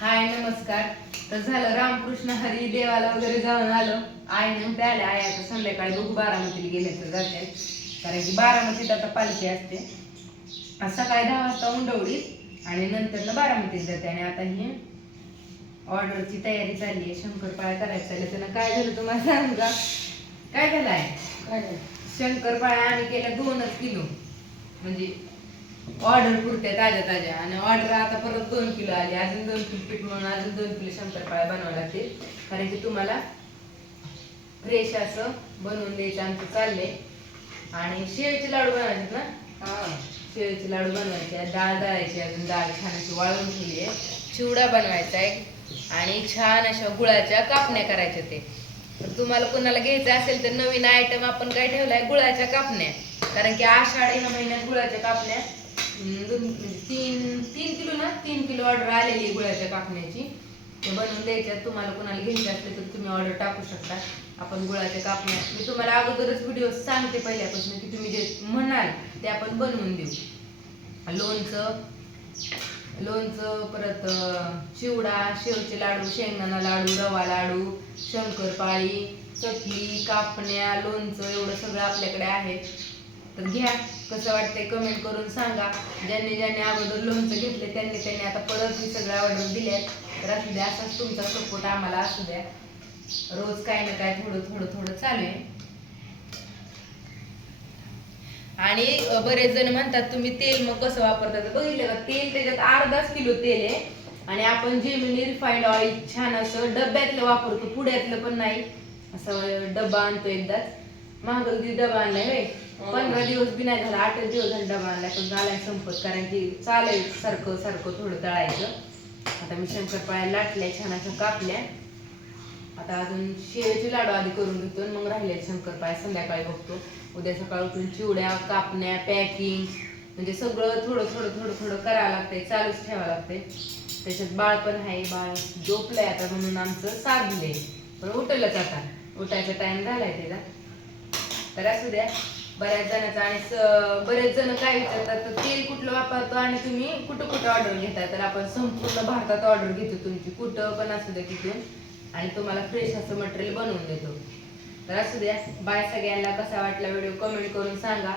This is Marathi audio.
हाय नमस्कार. तर झालं रामकृष्ण हरी देवाला वगैरे जाऊन आलो. आई म्हणते आले आई आता संध्याकाळी बघू बारामतीला गेले तर जाते. कारण की बारामतीत आता पालखी असते. आज सकाळी दहा वाजता उंडवडी आणि नंतर ना बारामतीत जाते. आणि आता ही ऑर्डरची तयारी चालली आहे. शंकरपाळ्या करायचं चालले त्यांना काय झालं तुम्हाला सांगू? का काय झालं आहे काय काय? शंकरपाळ्या आम्ही केल्या दोनच किलो. म्हणजे ऑर्डर पुरते ताज्या ताज्या. आणि ऑर्डर आता परत दोन किलो आली. अजून दोन किलो पीठ म्हणून अजून दोन किलो शंकरपाळ्या बनवावं लागतील. कारण की तुम्हाला फ्रेश असं बनवून द्यायचं आमचं चाललंय. आणि शेळीचे लाडू बनवायचे ना? हा. शेळीचे लाडू बनवायचे. डाळ दळायची. अजून डाळ छान अशी वाळवून ठेवली आहे. चिवडा बनवायचा आहे. आणि छान अशा गुळाच्या कापण्या करायच्या ते. तर तुम्हाला कोणाला घ्यायचं असेल तर नवीन आयटम आपण काय ठेवलाय? गुळाच्या कापण्या. कारण की आषाढ ह्या महिन्यात गुळाच्या कापण्या दोन म्हणजे तीन तीन किलो ना तीन किलो ऑर्डर आलेली आहे गुळाच्या कापण्याची. ते बनवून द्यायच्या तुम्हाला कोणाला घ्यायचं असते तर तुम्ही ऑर्डर टाकू शकता. आपण गुळाच्या कापण्या मी तुम्हाला अगोदरच व्हिडिओ सांगते पहिल्यापासून की तुम्ही जे म्हणाल ते आपण बनवून देऊ. लोणचं लोणचं परत चिवडा शेवचे लाडू शेंगदाणा लाडू रवा लाडू शंकरपाळी चकली कापण्या लोणचं एवढं सगळं आपल्याकडे आहे. तर घ्या. कसं वाटतंय कमेंट करून सांगा. ज्यांनी ज्यांनी अगोदर लोणचं घेतले त्यांनी त्यांनी आता परत मी सगळ्या ऑर्डर दिल्या तर असू द्या असाच तुमचा सपोर्ट आम्हाला असू द्या. रोज काय ना काय थोडं थोडं थोडं चालू आहे. आणि बरेच जण म्हणतात तुम्ही तेल मग कसं वापरता? तर बघितलं का? तेल त्याच्यात अर्धाच किलो तेल आहे. आणि आपण जेमिनी रिफाईंड ऑइल छान असं डब्यातलं वापरतो पुढ्यातलं पण नाही. असं डब्बा आणतो एकदाच. महागलती डबा आणलाय पंधरा दिवस बी नाही झाला आठच दिवस झाले डबा आणलाय पण झालाय संपत कारण की चालेल सारखं सारखं थोडं तळायचं आता मी शंकरपाळ्या लाटल्या छान अशा कापल्या. आता अजून शेळीचे लाडू आधी करून घेतो मग राहिले शंकरपाळ्या संध्याकाळी बघतो. उद्या सकाळी उठून चिवड्या कापण्या पॅकिंग म्हणजे सगळं थोडं थोडं थोडं थोडं करावं लागतंय चालूच ठेवावं लागतंय. त्याच्यात बाळ पण आहे बाळ झोपलंय आता म्हणून आमचं साधलंय पण उठलंच आता. उठायचा टाइम झालाय त्याचा. तर असू द्या. बऱ्याच जणांचा आणि स- बरेच जण काय विचारतात तर तेल कुठलं वापरतो आणि तुम्ही कुठं कुठं ऑर्डर घेता तर आपण संपूर्ण भारतात ऑर्डर घेतो तुमची. कुठं पण असू द्या तिथून. आणि तुम्हाला फ्रेश असं मटेरियल बनवून देतो. तर असू द्या. बाय सगळ्यांना कसा वाटला व्हिडिओ कमेंट करून सांगा.